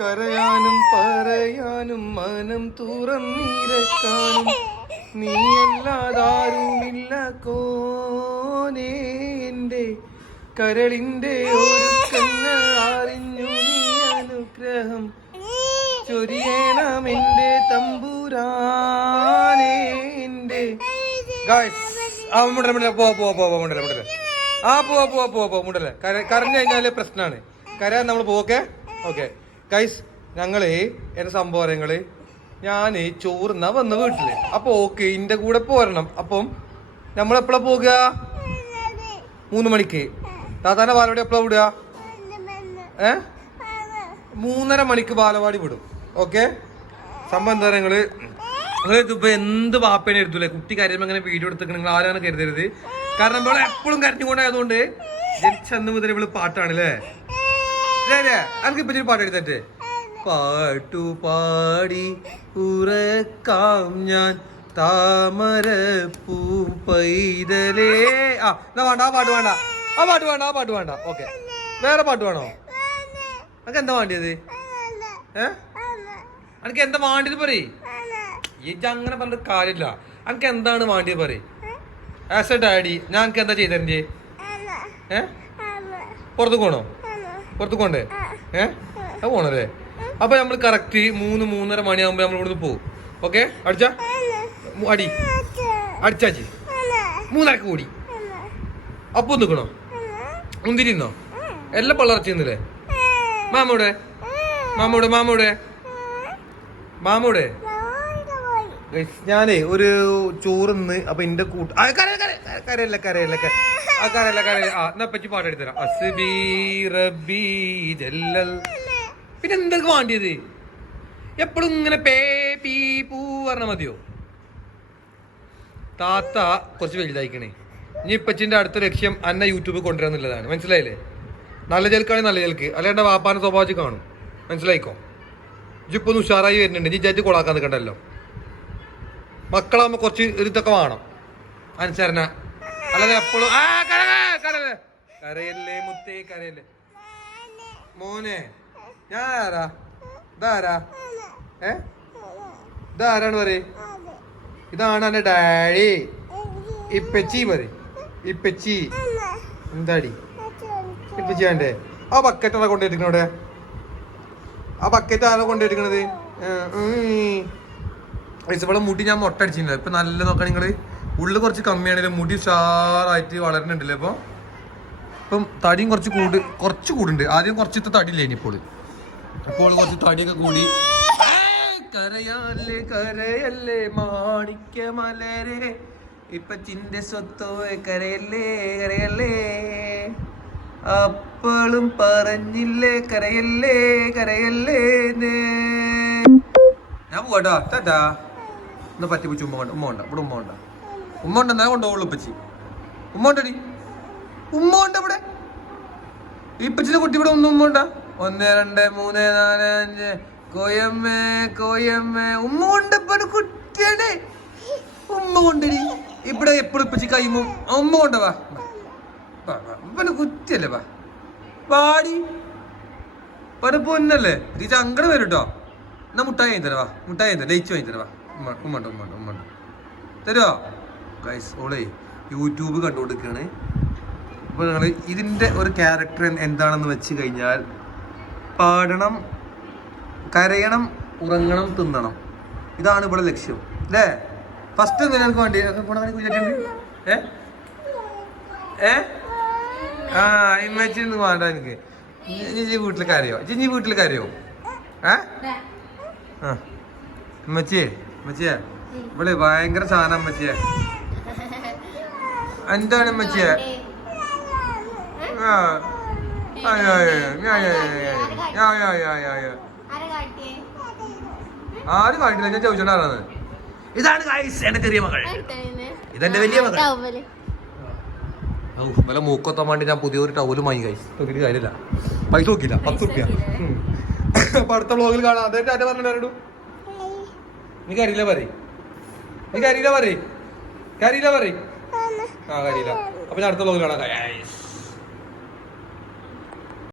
കരയാനും പറയാനും മനം തുറന്നിരക്കാനും നീയല്ലാതാരുമില്ല കോനേന്റെ കരളിന്റെ ഒരുക്കങ്ങൾ അറിഞ്ഞു നീ അനുഗ്രഹം ചൊരിയണം എന്റെ തമ്പുരാനേ എന്റെ ഗായ്സ് ആ മുണ്ടല മുണ്ടല പോവാ പോവാ ആ പോവാ പോവാ പോവാ പോവാ മുണ്ടല കര കരഞ്ഞു കഴിഞ്ഞാൽ പ്രശ്നമാണ്. കരയാൻ നമ്മൾ പോക്കെ ഓക്കെ. ഗൈസ് ഞങ്ങൾ എന്റെ സംഭവങ്ങൾ ഞാൻ ചോറുന്ന വന്ന വീട്ടിൽ. അപ്പൊ ഓക്കെ ഇന്റെ കൂടെ പോരണം. അപ്പം നമ്മൾ എപ്പോഴാ പോകുക മൂന്ന് മണിക്ക്. താത്താന്റെ ബാലവാടി എപ്പോഴാ വിടുക? ഏ? മൂന്നര മണിക്ക് ബാലവാടി വിടും. ഓക്കെ? സംഭവം എന്താ നിങ്ങൾ നിങ്ങളിപ്പോ എന്ത് വാപ്പേനെ എടുത്തൂലേ കുട്ടി കരയുമ്പോ അങ്ങനെ വീഡിയോ എടുത്തിട്ട് നിങ്ങൾ ആരാണ് കരുതരുത്? കാരണം ഇവിടെ എപ്പോഴും കരഞ്ഞുകൊണ്ടായതുകൊണ്ട് ജനിച്ചന്ന് മുതൽ ഇവൾ പാട്ടാണ് അല്ലേ എനിക്ക് ഇപ്പൊ പാട്ട് എടുത്തേ പാട്ടു പാടി ഉറക്കാം ഞാൻ. താമര പൂ പൈതലേ. ആ എന്നാ വേണ്ട ആ പാട്ട് വേണ്ട. ആ പാട്ട് വേണ്ട ആ പാട്ട് വേണ്ട. ഓക്കെ. വേറെ പാട്ട് വേണോ? അനക്ക് എന്താ വേണ്ടിയത്? ഏ? അനക്ക് എന്താ വേണ്ടിയത് പറയ്? അങ്ങനെ പറഞ്ഞിട്ട് കാര്യമില്ല. അനക്ക് എന്താണ് വേണ്ടിയത് പറയ്? ആസ് എ ഡാഡി ഞാൻ എന്താ ചെയ്തേ ഏ? പുറത്തു പോണോ? പുറത്തു പോണ്ടേ ഏ? അത് പോണല്ലേ? അപ്പൊ നമ്മൾ കറക്റ്റ് മൂന്ന് മൂന്നര മണിയാകുമ്പോ നമ്മൾ ഇവിടുന്ന് പോകും ഓക്കെ അടിച്ച? അടി. അടിച്ചാച്ചി മൂന്നരക്ക് കൂടി. അപ്പൊ നിക്കണോ? മുന്തിരിന്നോ എല്ലാം പള്ളർച്ചിന്നില്ലേ മാമൂടെ? മാമൂടെ മാമൂടെ? മാമൂടെ? Guys, ഞാനേ ഒരു ചോറിന്ന് അപ്പൊ എന്റെ കൂട്ട് കരയല്ല കരയല്ല ക- ആ കരയല്ല ആ പാട്ട് അസ്ബി പിന്നെ എന്തൊക്കെ വേണ്ടിയത്? എപ്പോഴും ഇങ്ങനെ പേ പീ പൂ പറഞ്ഞാൽ മതിയോ? താത്ത കുറച്ച് വലുതായിക്കണേ. ഇനി ഇപ്പച്ചിന്റെ അടുത്ത ലക്ഷ്യം അന്ന യൂട്യൂബ് കൊണ്ടുവരാന്നുള്ളതാണ് മനസ്സിലായില്ലേ? നല്ല ചേൽക്കാണെങ്കിൽ നല്ല ചേൽക്ക് അല്ലാണ്ട് വാപ്പാന്റെ സ്വഭാവത്തിൽ കാണും. മനസ്സിലായിക്കോ? ഇജിപ്പൊന്ന് ഉഷാറായി വരുന്നുണ്ട്. ഇനി ജഡ്ജ് കൊളാക്കാൻ നിൽക്കണ്ടല്ലോ മക്കളാകുമ്പോ കുറച്ച് ഒരു ഇതൊക്കെ വേണം. അനുസരണ. അല്ലാതെ എപ്പോഴും ആ കര കര കരയല്ലേ മുത്തേ കരയല്ലേ. മോനെ ഞാൻ ആരാ ഇതാരാ? ഏ? ഇതാരാണ് പറയേ? ഇതാണ് എന്റെ ഡാഡി. ഇപ്പച്ചി പറ ഇപ്പച്ചി. എന്താടി? ഇപ്പച്ചി വേണ്ടേ ആ ബക്കറ്റ് ആരാ കൊണ്ടുപോയിരിക്കണ അവിടെ? ആ ബക്കറ്റ് ആരാ കൊണ്ടുപോയിരിക്കണത് ഇവിടെ മുടി ഞാൻ മുട്ട അടിച്ചിട്ടുണ്ടോ. ഇപ്പൊ നല്ല നോക്കാം നിങ്ങൾ. ഉള്ളു കുറച്ച് കമ്മിയാണെങ്കിലും മുടി ഉഷാറായിട്ട് വളരുന്നുണ്ടല്ലേ അപ്പോൾ ഇപ്പം തടിയും കുറച്ച് കൂട് കുറച്ച് കൂടുണ്ട്. ആദ്യം കുറച്ചത്തെ തടിയില്ലേ ഇനിയിപ്പോൾ അപ്പോൾ കുറച്ച് തടിയൊക്കെ കൂടി. കരയാല്ലേ കരയല്ലേ മാണിക്യ മലരെ. ഇപ്പൊ ചിന്റെ സ്വത്തോ കരയല്ലേ കരയല്ലേ. അപ്പോഴും പറഞ്ഞില്ലേ കരയല്ലേ കരയല്ലേ. ഞാൻ പോകട്ടോ ടാറ്റാ. ഒന്ന് പറ്റി പിടിച്ച് ഉമ്മ ഉമ്മ ഉണ്ട ഇവിടെ ഉമ്മ ഉണ്ട് ഉമ്മ ഉണ്ട് എന്നാ കൊണ്ടുപോകുള്ളൂ ഉപ്പച്ചി. ഉമ്മ ഉണ്ടടി ഉമ്മ ഉണ്ട് ഇവിടെ. ഈ കുട്ടി ഇവിടെ ഒന്നും ഉമ്മ ഉണ്ടാ ഒന്ന് രണ്ട് മൂന്ന് നാല് അഞ്ച്. കോയമ്മേ കോയമ്മേ. ഉമ്മ കൊണ്ട് കുട്ടിയാണ്. ഉമ്മ കൊണ്ടടി ഇവിടെ എപ്പോഴും ഇപ്പച്ചി കൈമും ഉമ്മ കൊണ്ടവാ. ഇവന് കുറ്റിയല്ലേ വാ പാടി പല പൊന്നല്ലേ? ടീച്ചർ അങ്ങനെ വരും കേട്ടോ എന്നാ മുട്ടായി വാങ്ങി തരാം വാ. മുട്ടായി തരാം ലയിച്ച് വാങ്ങി തരവാ ഉമ്മ ഉമ്മണ്ട് ഉമ്മണ്ട് ഉമ്മണ്ട് ഗൈസ് ഓളേ യൂട്യൂബ് കണ്ടുകൊണ്ടിരിക്കുകയാണ് അപ്പോൾ നിങ്ങൾ ഇതിന്റെ ഒരു ക്യാരക്ടർ എന്താണെന്ന് വെച്ച് കഴിഞ്ഞാൽ പാടണം കരയണം ഉറങ്ങണം തിന്നണം. ഇതാണ് ഇവിടെ ലക്ഷ്യം. അല്ലേ? ഫസ്റ്റ് എന്താ ഞങ്ങൾക്ക് വേണ്ടി ഏ? ഏ? ആ ഇമ്മച്ചിന്ന് വേണ്ട എനിക്ക്. ചിഞ്ചി വീട്ടിൽ കരയോ? ചിഞ്ചി വീട്ടിൽ കരയോ? ഏ? ആ. ഉമ്മച്ചിയെ ഉമ്മച്ചിയെ ഇവിടെ ഭയങ്കര സാധനം ഉമ്മച്ചിയെ അയ്യോ, മച്ചിയെ ആര് കാട്ടില്ല ഞാൻ ചോദിച്ചോണ്ടാണ് ഇതാണ് എന്റെ ചെറിയ മകൾ ഇതെന്റെ വലിയ മകൾ വല്ല മൂക്കൊത്താൻ വേണ്ടി ഞാൻ പുതിയൊരു ടൗലും വാങ്ങി കഴിച്ചു നോക്കിയിട്ട് കാര്യമില്ല പൈസ നോക്കില്ല പത്ത് റുപ്യ അപ്പൊ അടുത്ത വ്ളോഗിൽ കാണാം അതേ ടാറ്റ പറഞ്ഞിട്ടു നീ കരിയില്ല പറയും നീ കാര്യമില്ല പറയും കരിയില്ല പറ ആ കാര്യമില്ല അപ്പൊ ഞാൻ അടുത്ത ബ്ലോഗിൽ കാണാം.